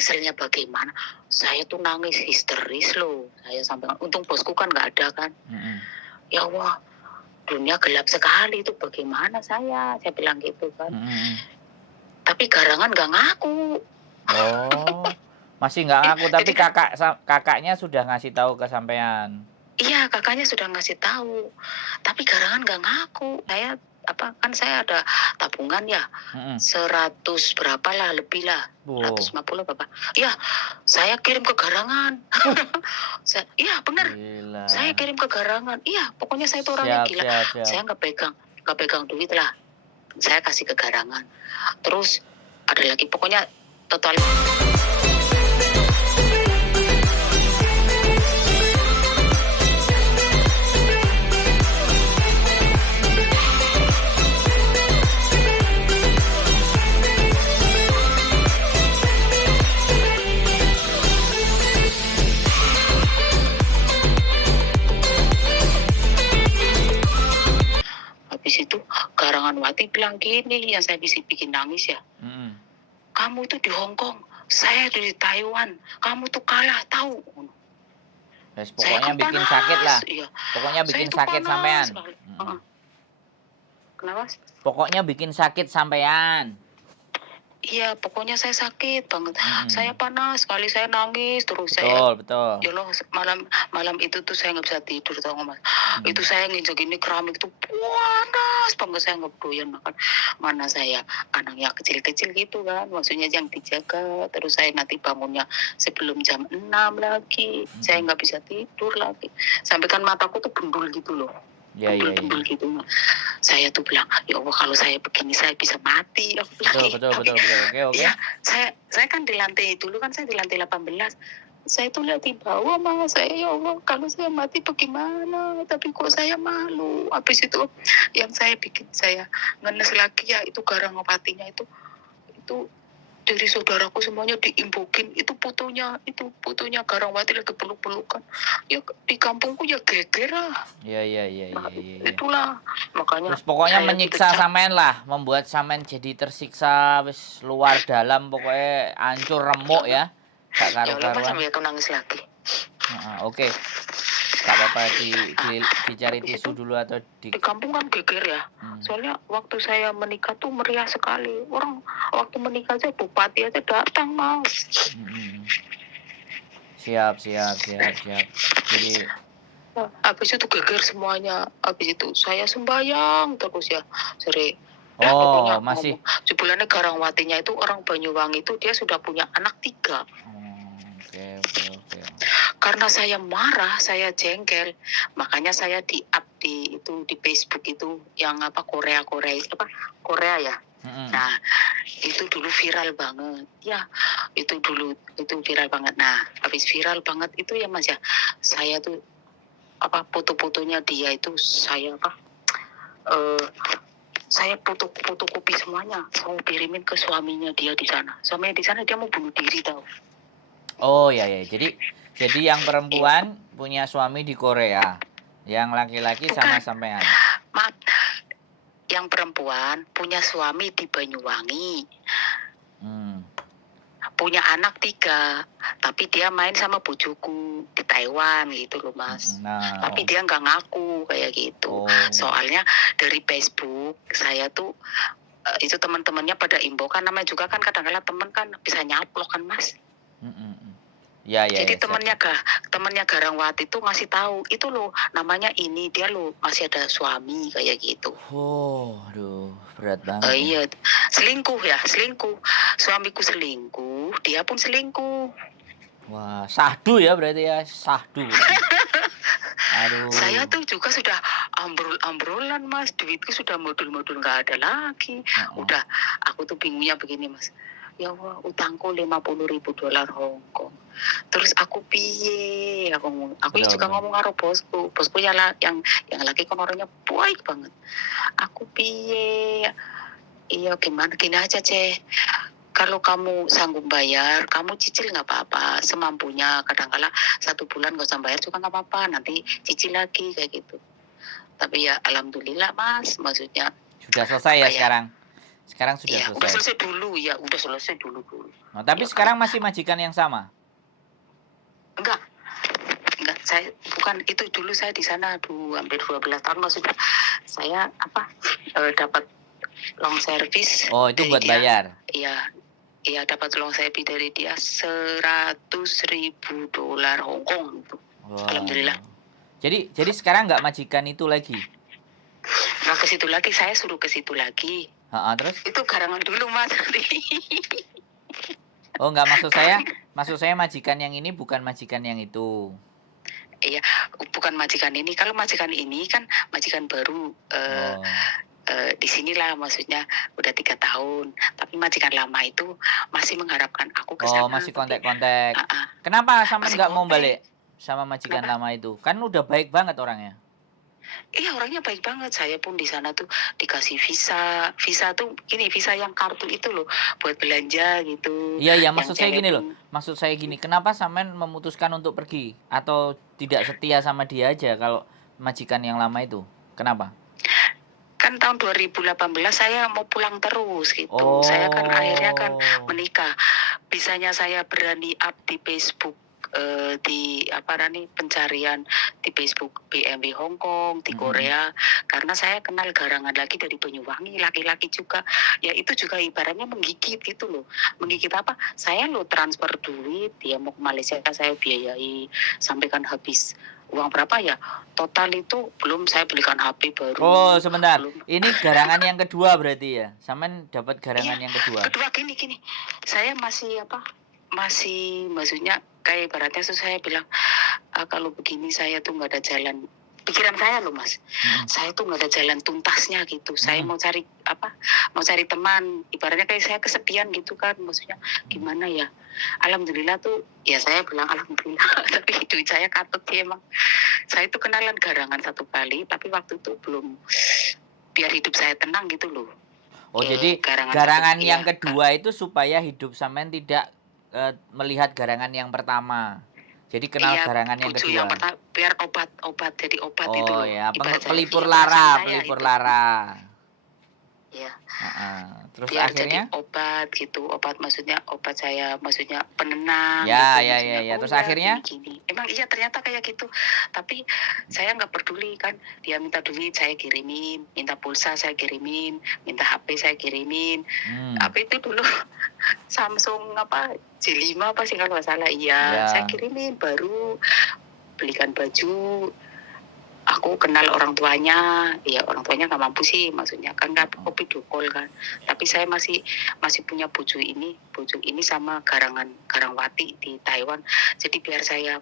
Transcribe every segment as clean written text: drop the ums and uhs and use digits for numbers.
nyeselnya bagaimana, saya tuh nangis histeris loh. Saya sampai untung bosku kan nggak ada kan. Ya Allah, dunia gelap sekali itu bagaimana saya bilang gitu kan. Tapi Garangan nggak ngaku. Oh, masih nggak ngaku, tapi kakaknya sudah ngasih tahu ke sampean. Iya, kakaknya sudah ngasih tahu, tapi Garangan nggak ngaku. Saya ada tabungan ya, 100 berapa lah, lebih lah, 150 berapa. Ya, saya kirim ke Garangan. Iya benar, saya kirim ke Garangan. Iya, pokoknya saya itu orangnya gila. Saya nggak pegang duit lah, saya kasih ke Garangan. Terus ada lagi, pokoknya total. Habis itu Garanganwati bilang gini, yang saya bisa bikin nangis ya. Kamu itu di Hong Kong, saya di Taiwan, kamu tuh kalah tahu. Pokoknya bikin sakit lah. Iya. Pokoknya bikin sakit sampean. Kenapa? Pokoknya bikin sakit sampean. Iya, pokoknya saya sakit banget. Saya panas sekali, saya nangis terus. Betul. Ya Allah, malam itu tuh saya nggak bisa tidur, tau nggak Mas? Itu saya nginjek ini keramik tuh panas banget, saya nggak doyan makan. Mana saya anaknya kecil-kecil gitu kan, maksudnya yang dijaga. Terus saya nanti bangunnya sebelum jam 6 lagi, saya nggak bisa tidur lagi. Sampai kan mataku tuh bundul gitu loh. Bundul gitu. Saya tuh bilang, ya Allah, kalau saya begini saya bisa mati. Betul. Oke. Ya, saya kan di lantai dulu kan, saya di lantai 18. Saya tuh lihat di bawah, Mas. Saya, ya Allah, kalau saya mati bagaimana? Tapi kok saya malu. Habis itu yang saya bikin saya ngenes lagi ya, itu Garanganwatinya itu dari saudaraku semuanya diimbukin. Itu fotonya Garanganwati lagi peluk-pelukan. Ya di kampungku ya geger lah. Iya. Itulah makanya. Terus pokoknya menyiksa sampean lah, membuat sampean jadi tersiksa wis luar dalam, pokoknya hancur remuk ya. Gak karu-karuan. Sampai aku nangis lagi. Oke. Gak apa-apa, dicari tisu dulu atau di kampung kan geger ya. Soalnya waktu saya menikah tuh meriah sekali. Orang waktu menikah aja bupati aja datang, Mas. Siap. Jadi habis itu geger semuanya. Habis itu saya sembahyang terus ya, sore. Masih. Sebulannya Garanganwatinya itu orang Banyuwangi itu dia sudah punya anak 3. Oke. Karena saya marah, saya jengkel, makanya saya di-up di Facebook itu yang Korea ya. Nah, itu dulu viral banget. Ya, itu viral banget. Nah, habis viral banget itu ya Mas ya, saya tuh foto-fotonya dia itu saya fotokopi semuanya, saya kirimin ke suaminya dia di sana. Suaminya di sana dia mau bunuh diri tahu. Oh ya. Jadi yang perempuan punya suami di Korea, yang laki-laki sama sampean. Maaf, yang perempuan punya suami di Banyuwangi, punya anak 3, tapi dia main sama bojoku di Taiwan gitu loh Mas. Tapi dia nggak ngaku kayak gitu. Soalnya dari Facebook saya tuh itu teman-temannya pada info kan, namanya juga kan kadang-kadang teman kan bisa nyaplok kan Mas. Jadi temannya Garanganwati tuh ngasih tahu, itu loh namanya ini, dia loh masih ada suami kayak gitu. Aduh, berat banget. Iya, selingkuh. Suamiku selingkuh, dia pun selingkuh. Wah, sahdu ya berarti ya, sahdu. Aduh. Saya tuh juga sudah ambrol-ambrolan Mas, duitku sudah modul-modul nggak ada lagi. Udah, aku tuh bingungnya begini Mas. Ya Allah, utangku $50.000 Hong Kong. Terus aku piye? Aku juga ngomong karo bosku yang laki kan orangnya baik banget. Aku piye? Iya gimana? Gini aja kalau kamu sanggup bayar, kamu cicil nggak apa-apa, semampunya. Kadang-kala 1 bulan nggak usah bayar juga nggak apa-apa, nanti cicil lagi kayak gitu. Tapi ya alhamdulillah Mas, maksudnya sudah selesai ya sekarang. Sekarang sudah Iya, udah selesai. selesai dulu ya, udah selesai dulu. Nah, tapi Ya kan? sekarang masih majikan yang sama? Enggak, saya bukan itu dulu saya di sana hampir 12 tahun maksudnya saya dapat long service Oh, itu dari buat dia. bayar? Iya, dapat long service dari dia $100.000 Hong Kong itu. Wow. Alhamdulillah. Jadi sekarang nggak majikan itu lagi? Nggak ke situ lagi, saya suruh ke situ lagi. Terus? Itu garangan dulu Mas. Oh, nggak, maksud saya majikan yang ini bukan majikan yang itu. Iya, bukan majikan ini. Kalau majikan ini kan majikan baru. Di sinilah maksudnya udah 3 tahun. Tapi majikan lama itu masih mengharapkan aku ke sana. Oh, masih kontak-kontak. Uh-uh. Kenapa sampean Masih nggak mau kontak. balik sama majikan Kenapa? lama itu? Kan udah baik banget orangnya. Iya, orangnya baik banget. Saya pun di sana tuh dikasih visa. Visa tuh gini, visa yang kartu itu loh, buat belanja gitu. Iya, Yang maksud saya cewek gini loh. pun- Maksud saya gini, kenapa sampean memutuskan untuk pergi atau tidak setia sama dia aja kalau majikan yang lama itu? Kenapa? Kan tahun 2018 saya mau pulang terus gitu. Oh. Saya kan akhirnya kan menikah. Bisanya saya berani up di Facebook di pencarian di Facebook BMW Hong Kong di Korea karena saya kenal garangan lagi dari Banyuwangi, laki-laki juga. Ya itu juga ibaratnya menggigit gitu loh. Menggigit apa? Saya lo transfer duit, dia mau ke Malaysia saya biayai sampai kan habis uang berapa ya? Total itu belum saya belikan HP baru. Oh, sebentar. Belum. Ini garangan yang kedua berarti ya? Sampean dapat garangan yang kedua. Kedua gini. Saya masih maksudnya kayak ibaratnya tuh saya bilang kalau begini saya tuh nggak ada jalan. Pikiran saya loh Mas, saya tuh nggak ada jalan tuntasnya gitu. Saya mau cari teman. Ibaratnya kayak saya kesepian gitu kan, maksudnya gimana ya? Alhamdulillah tuh, ya saya bilang alhamdulillah. Tapi duit saya katut sih emang. Saya tuh kenalan garangan 1 kali, tapi waktu itu belum, biar hidup saya tenang gitu loh. Oh, jadi garangan yang kedua itu supaya hidup sampean tidak melihat garangan yang pertama. Jadi kenal garangan yang kedua. Yang pertama, biar obat jadi obat itu loh. Oh ya, pelipur lara. lara. Iya. Terus biar akhirnya jadi obat gitu, obat maksudnya obat saya maksudnya penenang. Ya. Terus akhirnya? Gini. Emang iya ternyata kayak gitu. Tapi saya nggak peduli kan. Dia minta duit saya kirimin, minta pulsa saya kirimin, minta HP saya kirimin. Apa itu dulu Samsung J5 sih kalau nggak salah. Iya, saya kirimin, baru belikan baju. Aku kenal orang tuanya, ya orang tuanya nggak mampu sih, maksudnya kan nggak video call kan. Tapi saya masih punya bojo ini sama Garangwati di Taiwan. Jadi biar saya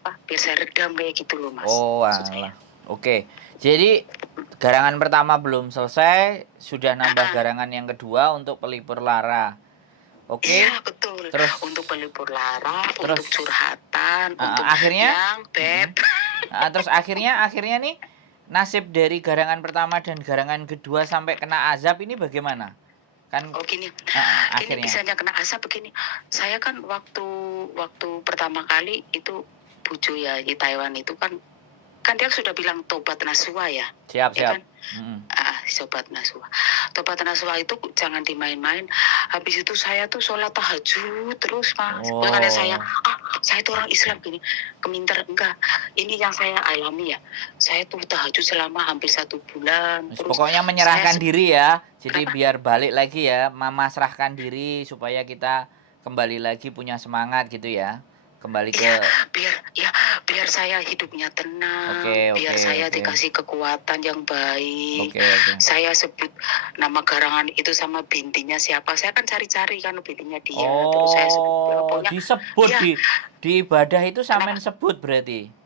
redam kayak gitu loh Mas. Oh alah, oke. Jadi garangan pertama belum selesai, sudah nambah garangan yang kedua untuk pelipur lara. Oke. Iya betul. Terus untuk pelipur lara, untuk curhatan, untuk akhirnya yang beb. Terus akhirnya nih nasib dari garangan pertama dan garangan kedua sampai kena azab ini bagaimana? Kan gini. Akhirnya. Ini bisanya kena azab begini. Saya kan waktu pertama kali itu bojo ya di Taiwan itu kan dia sudah bilang tobat nasuha ya. Siap. Kan? Tobat nasuha itu jangan dimain-main. Habis itu saya tuh sholat tahajud terus Mas. Makanya saya tuh orang Islam gini, keminter enggak. Ini yang saya alami ya. Saya tuh tahajud selama hampir 1 bulan. Terus pokoknya menyerahkan diri ya. Jadi biar balik lagi ya, Mama serahkan diri supaya kita kembali lagi punya semangat gitu ya. Kembali ke biar saya hidupnya tenang, biar saya dikasih kekuatan yang baik. Saya sebut nama garangan itu sama bintinya siapa, saya kan cari-cari kan bintinya dia. Terus saya sebut pokoknya disebut di ibadah itu sampean sebut berarti.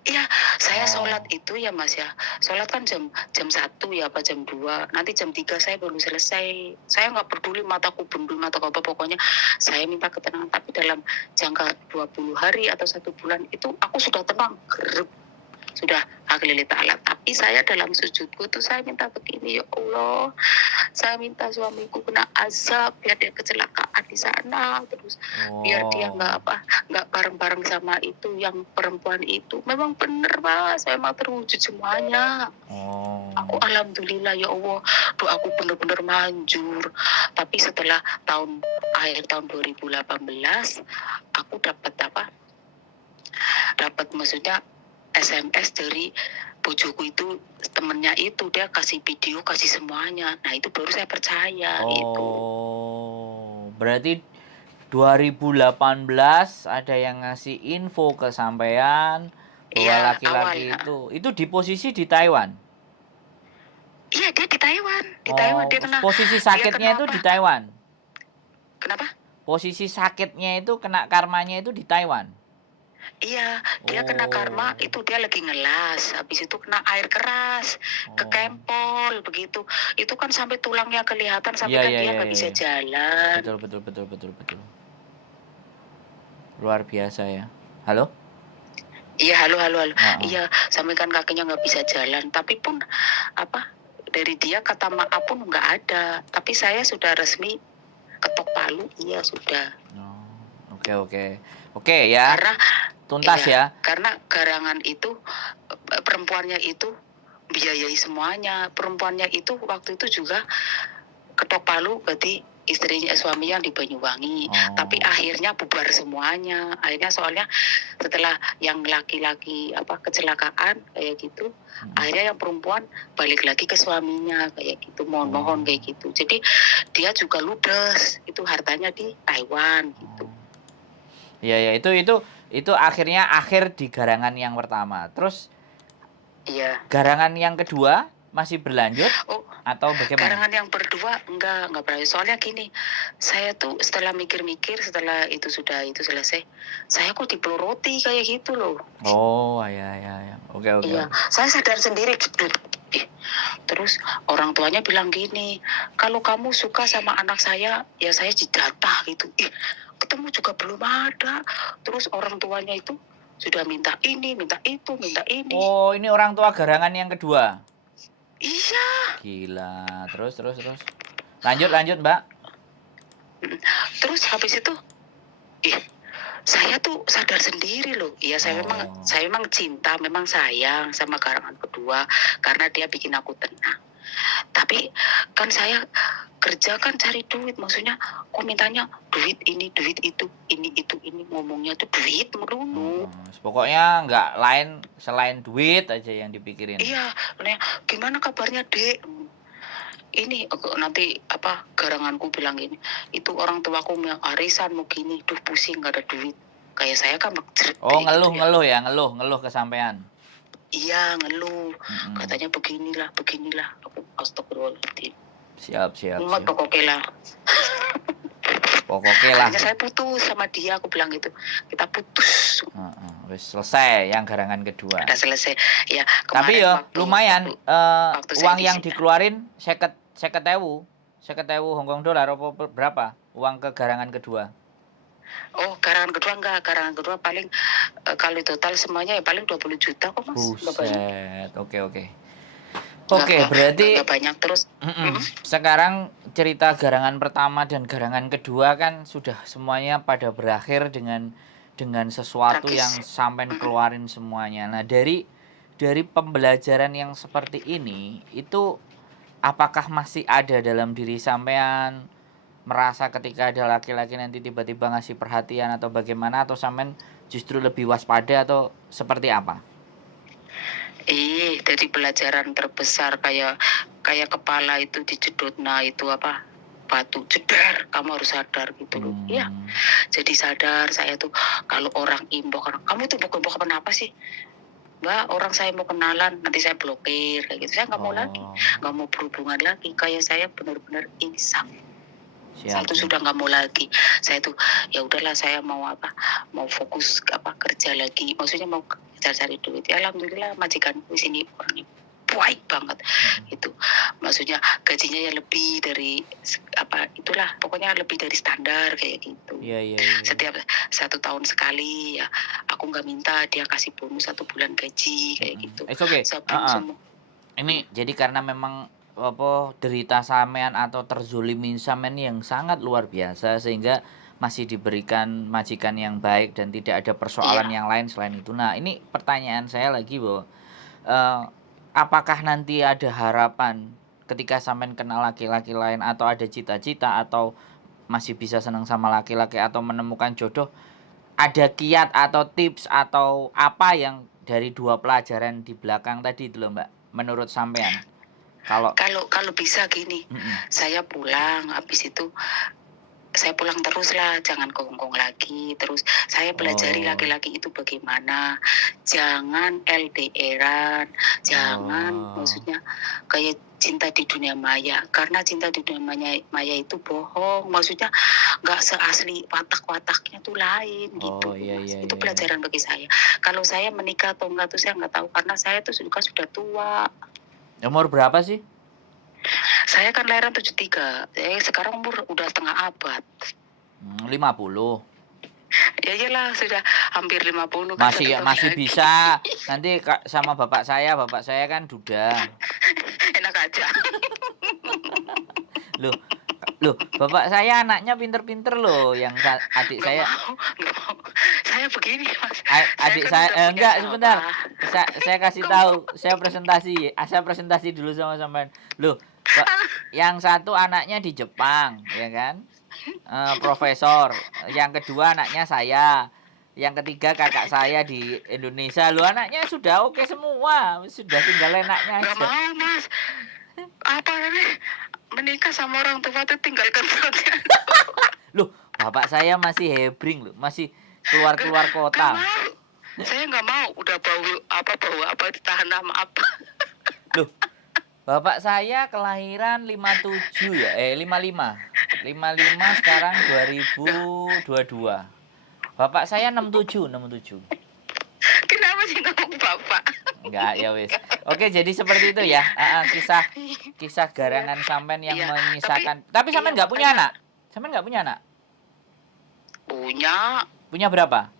Iya, saya sholat itu ya Mas ya. Sholat kan jam 1 ya jam 2. Nanti jam 3 saya baru selesai. Saya nggak peduli mataku bendul atau apa, pokoknya saya minta ketenangan. Tapi dalam jangka 20 hari atau 1 bulan itu aku sudah tenang. sudah lillahi ta'ala. Tapi saya dalam sujudku tuh saya minta begini, ya Allah, saya minta suamiku kena azab biar dia kecelakaan di sana, terus biar dia nggak bareng-bareng sama itu yang perempuan itu. Memang bener Mas, memang terwujud semuanya. Aku alhamdulillah ya Allah, doaku bener-bener manjur. Tapi setelah akhir tahun 2018 aku dapat maksudnya SMS dari bojoku itu, temennya itu, dia kasih video, kasih semuanya. Nah itu baru saya percaya itu. Berarti 2018 ada yang ngasih info ke sampean bahwa laki-laki itu di posisi di Taiwan. Iya, dia di Taiwan. Di Taiwan dia kena. Posisi sakitnya itu di Taiwan. Kenapa? Posisi sakitnya itu kena karmanya itu di Taiwan. Iya, dia kena karma itu, dia lagi ngelas, habis itu kena air keras, kekempol begitu. Itu kan sampai tulangnya kelihatan, sampai dia nggak bisa jalan. Betul. Luar biasa ya. Halo? Iya, halo. Iya, sampai kan kakinya nggak bisa jalan. Tapi pun dari dia kata maaf pun nggak ada. Tapi saya sudah resmi ketok palu, iya sudah. Oke ya. Karena tuntas ya. Karena garangan itu perempuannya itu biayai semuanya. Perempuannya itu waktu itu juga ketok palu, berarti suaminya di Banyuwangi. Tapi akhirnya bubar semuanya. Akhirnya soalnya setelah yang laki-laki kecelakaan kayak gitu, akhirnya yang perempuan balik lagi ke suaminya kayak gitu, mohon kayak gitu. Jadi dia juga ludes, itu hartanya di Taiwan gitu. Iya, itu akhir di garangan yang pertama. Terus garangan yang kedua masih berlanjut atau bagaimana? Garangan yang berdua enggak berlanjut. Soalnya gini, saya tuh setelah mikir-mikir, setelah itu selesai, saya kok dipeloroti kayak gitu loh. Ya. Oke. Iya, saya sadar sendiri gitu. Terus orang tuanya bilang gini, kalau kamu suka sama anak saya, ya saya didata gitu. Ketemu juga belum ada. Terus orang tuanya itu sudah minta ini, minta itu, minta ini. Ini orang tua garangan yang kedua. Iya. Gila. Terus. Lanjut, Mbak. Terus habis itu, saya tuh sadar sendiri loh. Iya, saya memang cinta, memang sayang sama garangan kedua karena dia bikin aku tenang. Tapi kan saya kerja kan cari duit, maksudnya kok mintanya duit ini, duit itu, ini ngomongnya tuh duit melulu. Pokoknya nggak lain selain duit aja yang dipikirin. Iya, gimana kabarnya Dek? Ini nanti garanganku bilang gini, itu orang tuaku mau arisan mau gini, duh pusing nggak ada duit. Kayak saya kan ngeluh kesampean. Iya, ngeluh. Katanya beginilah. Aku astagfirullahaladzim. Siap. Pokoknya lah. Saya putus sama dia, aku bilang gitu. Kita putus. Selesai yang garangan kedua. Udah selesai. Ya, tapi ya lumayan uang yang dikeluarin 50.000 Hongkong dolar apa berapa uang ke garangan kedua? Garangan kedua enggak. Garangan kedua paling kalau total semuanya ya paling 20 juta kok, Mas. Buset. Oke, berarti enggak banyak terus. Sekarang cerita garangan pertama dan garangan kedua kan sudah semuanya pada berakhir dengan sesuatu yang sampai keluarin semuanya. Nah, dari pembelajaran yang seperti ini itu apakah masih ada dalam diri sampean merasa ketika ada laki-laki nanti tiba-tiba ngasih perhatian atau bagaimana, atau sampean justru lebih waspada atau seperti apa? Dari pelajaran terbesar kayak kepala itu dijedot, nah itu batu jedar, kamu harus sadar gitu loh. Iya. Jadi sadar saya tuh kalau orang inbox, kamu tuh inbox kenapa sih? Mbak, orang saya mau kenalan, nanti saya blokir kayak gitu. Saya nggak mau lagi, nggak mau berhubungan lagi. Kayak saya benar-benar insaf. Satu sudah nggak mau lagi. Saya tuh ya udahlah, saya mau fokus kerja lagi. Maksudnya mau cari duit. Ya, alhamdulillah majikanku di sini orangnya baik banget. Mm-mm. Itu maksudnya gajinya ya lebih dari itulah pokoknya lebih dari standar kayak gitu. Iya. Setiap 1 tahun sekali ya aku nggak minta dia kasih bonus 1 bulan gaji kayak gitu. It's okay. Sebelum semua Ini jadi karena memang apa derita sampean atau terzolimi sampean yang sangat luar biasa sehingga masih diberikan majikan yang baik dan tidak ada persoalan iya yang lain selain itu. Nah, ini pertanyaan saya lagi bahwa eh, apakah nanti ada harapan ketika sampean kenal laki-laki lain atau ada cita-cita atau masih bisa senang sama laki-laki atau menemukan jodoh, ada kiat atau tips atau apa yang dari 2 pelajaran di belakang tadi itu loh, Mbak, menurut sampean? Kalau kalau bisa gini, mm-mm. saya pulang habis itu saya pulang terus lah, jangan ke Hongkong lagi. Terus saya pelajari Oh. laki-laki itu bagaimana, jangan LDR-an, jangan maksudnya kayak cinta di dunia maya, karena cinta di dunia maya itu bohong, maksudnya nggak seasli watak-wataknya tuh lain gitu. Iya. Itu pelajaran bagi saya. Kalau saya menikah atau enggak tuh saya nggak tahu, karena saya tuh sudah tua. Umur berapa sih? Saya kan lahiran 73, sekarang umur udah setengah abad. 50. Ya iyalah sudah hampir 50 kan, Masih 1 tahun masih lagi. bisa. Nanti sama bapak saya kan duda. Enak aja. Loh, bapak saya anaknya pinter-pinter loh, yang adik saya. Nggak mau. Saya begini Mas. Adik kan saya udah punya enggak sawah. sebentar. Saya kasih tahu, saya presentasi dulu sama sampean. Loh, yang satu anaknya di Jepang, ya kan? Profesor. Yang kedua anaknya saya. Yang ketiga kakak saya di Indonesia. Loh, anaknya sudah oke semua. Sudah tinggal enaknya Nggak aja. mau Mas. Apa namanya? Menikah sama orang tua itu tinggalkan saja. Loh, bapak saya masih hebring loh, masih keluar Nggak kota. mau. Saya nggak mau. Udah bau apa ditahan sama apa. Loh, bapak saya kelahiran 57 ya, 55. 55 sekarang 2022. Bapak saya 67. Kenapa sih ngomong bapak? Enggak, ya wis. Oke, jadi seperti itu ya. Kisah garangan sampean yang Iya, menyisakan. Tapi sampean nggak punya anak? Sampean nggak punya anak? Punya Punya berapa?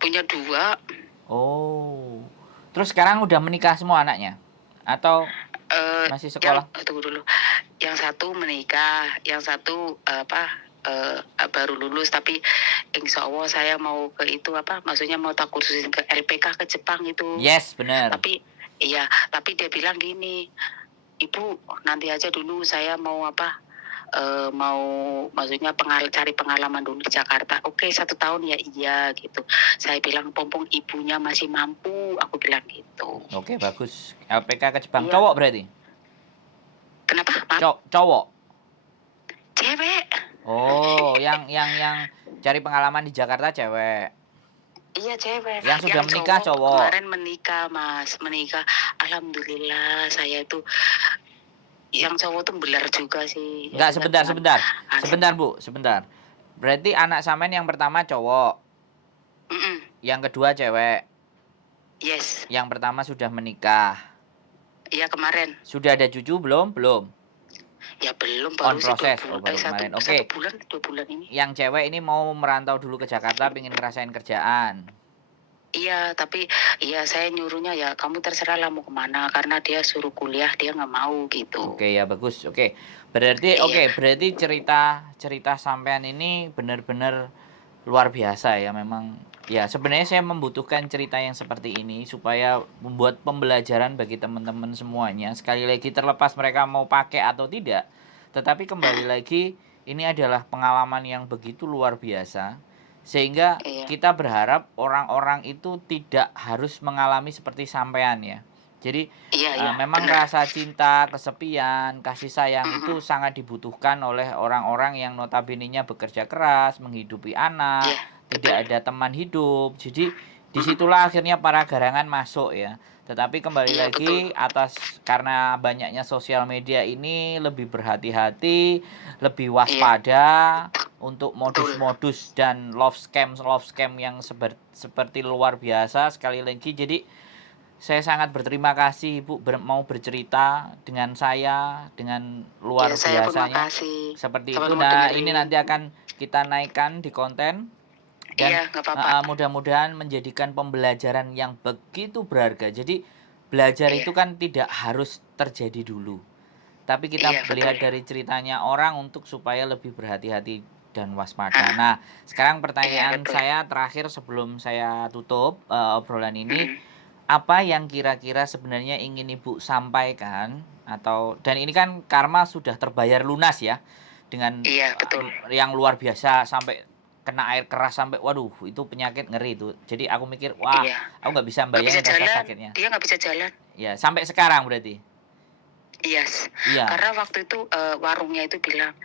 2. Oh. Terus sekarang udah menikah semua anaknya? Atau masih sekolah? Tunggu dulu. Yang satu menikah, yang satu baru lulus, tapi insya Allah saya mau ke itu maksudnya mau tak kursusin ke LPK ke Jepang itu. Yes, benar. Tapi dia bilang gini, Ibu nanti aja dulu, saya mau mau maksudnya cari pengalaman dulu di Jakarta. Oke, 1 tahun ya iya gitu. Saya bilang pompong ibunya masih mampu, aku bilang gitu. Oke, bagus. LPK ke Jepang. Iya. Cowok berarti? Kenapa? Cowok. Cewek. Oh, yang cari pengalaman di Jakarta cewek. Iya, cewek. Yang sudah menikah cowok. Kemarin menikah, Mas. Menikah. Alhamdulillah saya itu yang cowok tuh belar juga sih. Enggak, sebentar, Bu, sebentar. Berarti anak sampean yang pertama cowok. Yang kedua cewek. Yes. Yang pertama sudah menikah. Iya, kemarin. Sudah ada cucu belum? Belum. Ya belum, baru proses. baru kemarin. Oke. 2 bulan ini. Yang cewek ini mau merantau dulu ke Jakarta, pengen ngerasain kerjaan. Iya, tapi saya nyuruhnya ya kamu terserah lah mau kemana, karena dia suruh kuliah dia nggak mau gitu. Oke, ya bagus. Oke. Berarti berarti cerita sampean ini benar-benar luar biasa ya memang. Ya, sebenarnya saya membutuhkan cerita yang seperti ini supaya membuat pembelajaran bagi teman-teman semuanya. Sekali lagi terlepas mereka mau pakai atau tidak, tetapi kembali lagi ini adalah pengalaman yang begitu luar biasa sehingga kita berharap orang-orang itu tidak harus mengalami seperti sampean ya. Jadi memang rasa cinta, kesepian, kasih sayang itu sangat dibutuhkan oleh orang-orang yang notabene-nya bekerja keras, menghidupi anak, tidak ada teman hidup. Jadi disitulah akhirnya para garangan masuk ya. Tetapi kembali lagi karena banyaknya sosial media ini lebih berhati-hati, lebih waspada untuk modus-modus dan love scam yang seperti luar biasa sekali lagi. Jadi Saya sangat berterima kasih Ibu mau bercerita dengan saya dengan Ya, luar saya pun biasanya makasih. seperti itu. Sama-sama Nah, ini dengerin. nanti akan kita naikkan di konten dan Iya, nggak apa-apa. mudah-mudahan menjadikan pembelajaran yang begitu berharga. Jadi belajar Iya, itu kan tidak harus terjadi dulu, tapi kita iya betul. melihat dari ceritanya orang untuk supaya lebih berhati-hati dan waspada. Ah, Nah, sekarang iya pertanyaan betul. saya terakhir sebelum saya tutup obrolan ini, Mm-mm. apa yang kira-kira sebenarnya ingin Ibu sampaikan atau dan ini kan karma sudah terbayar lunas ya dengan Iya betul. yang luar biasa sampai kena air keras sampai waduh itu penyakit ngeri itu. Jadi aku mikir wah Iya, aku nggak bisa nggak bisa bayangin rasa jalan. sakitnya. Dia nggak bisa jalan. Ya sampai sekarang berarti. Yes, Iya. karena waktu itu warungnya itu bilang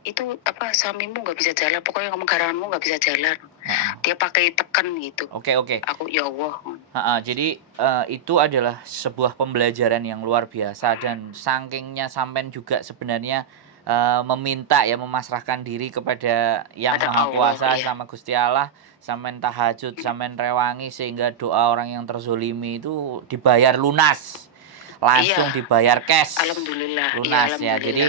itu apa suamimu nggak bisa jalan, pokoknya kamu garanganmu nggak bisa jalan. Heeh. Dia pakai tekan gitu. Oke. Aku ya Allah. Jadi itu adalah sebuah pembelajaran yang luar biasa dan sakingnya sampean juga sebenarnya meminta ya memasrahkan diri kepada Yang Pada Maha Allah, Kuasa iya. sama Gusti Allah, sampean tahajud, sampean rewangi sehingga doa orang yang terzolimi itu dibayar lunas. Iya, Langsung dibayar cash. alhamdulillah. Iya, Lunas ya. alhamdulillah. Jadi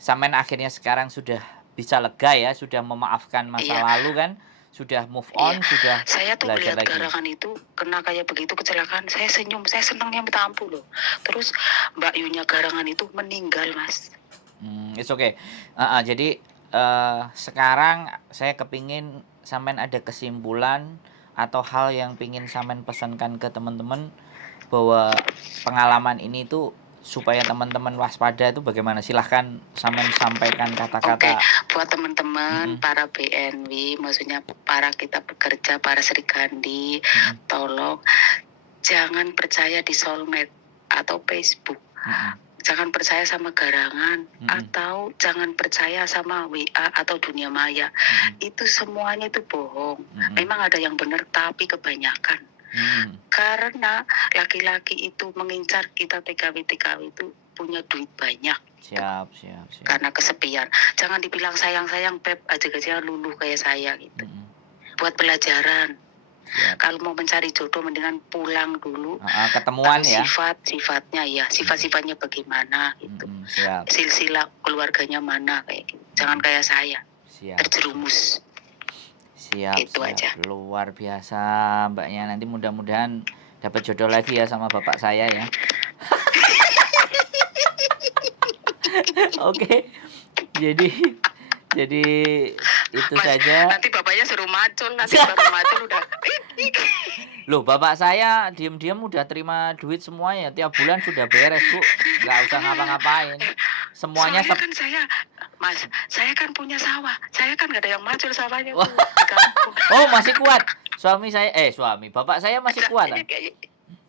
sampean akhirnya sekarang sudah bisa lega ya, sudah memaafkan masa Iya, lalu kan, sudah move iya. on, sudah Saya tuh belajar melihat lagi. garangan itu kena kayak begitu kecelakaan, saya senyum, saya senangnya minta ampun loh. Terus Mbak Yunya garangan itu meninggal, Mas. It's okay. Jadi sekarang saya kepingin sampean ada kesimpulan atau hal yang pingin sampean pesankan ke teman-teman bahwa pengalaman ini tuh supaya teman-teman waspada itu bagaimana? Silahkan sampean sampaikan Oke, kata-kata. buat teman-teman Mm-mm. para BNW, maksudnya para kita pekerja, para Serikandi, Mm-mm. tolong jangan percaya di soulmate atau Facebook. Mm-mm. Jangan percaya sama garangan Mm-mm. atau jangan percaya sama WA atau dunia maya. Mm-mm. Itu semuanya itu bohong. Mm-mm. Memang ada yang benar tapi kebanyakan. Mm-mm. Karena laki-laki itu mengincar kita TKW itu punya duit banyak Siap. karena kesepian. Jangan dibilang sayang-sayang Pep aja luluh kayak saya gitu. Mm-mm. Buat pelajaran. Siap. Kalau mau mencari jodoh mendingan pulang dulu. Ketemuan Tahu ya. sifat-sifatnya ya, sifat-sifatnya bagaimana gitu. Siap. Silsilah keluarganya mana kayak gitu. Jangan kayak saya Siap. terjerumus. Siap. Gitu aja. Luar biasa Mbaknya. Nanti mudah-mudahan dapat jodoh lagi ya sama bapak saya ya. Oke. Jadi itu Mas, saja. nanti bapaknya suruh macul, nanti baru macul udah. Loh, bapak saya diam-diam udah terima duit semuanya. Tiap bulan sudah beres, Bu. Nggak usah ngapa-ngapain. Semuanya Soalnya kan Mas, saya kan punya sawah. Saya kan nggak ada yang macul sawahnya Wah. tuh di kampung. Oh, masih kuat. Bapak saya masih kuat.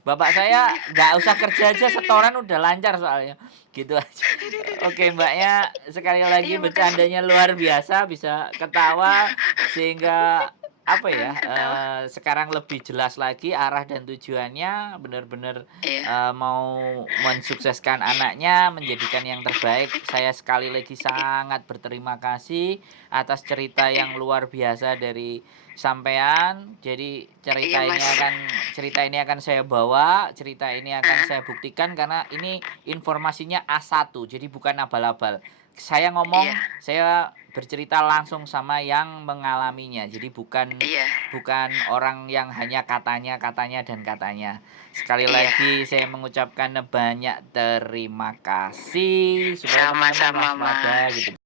Bapak saya nggak usah kerja aja setoran udah lancar soalnya. Gitu aja. Oke, Mbaknya sekali lagi Iya, bercandanya luar biasa, bisa ketawa sehingga apa ya? Sekarang lebih jelas lagi arah dan tujuannya benar-benar Iya. mau mensukseskan anaknya, menjadikan yang terbaik. Saya sekali lagi sangat berterima kasih atas cerita yang luar biasa dari sampean. Jadi Iya, Mas. cerita ini akan saya bawa, cerita ini akan saya buktikan karena ini informasinya A1, jadi bukan abal-abal. Saya ngomong, Iya. saya bercerita langsung sama yang mengalaminya. Jadi bukan Iya. orang yang hanya katanya dan katanya. Sekali Iya. lagi saya mengucapkan banyak terima kasih supaya teman-teman Sama-sama, waspada Mas. gitu.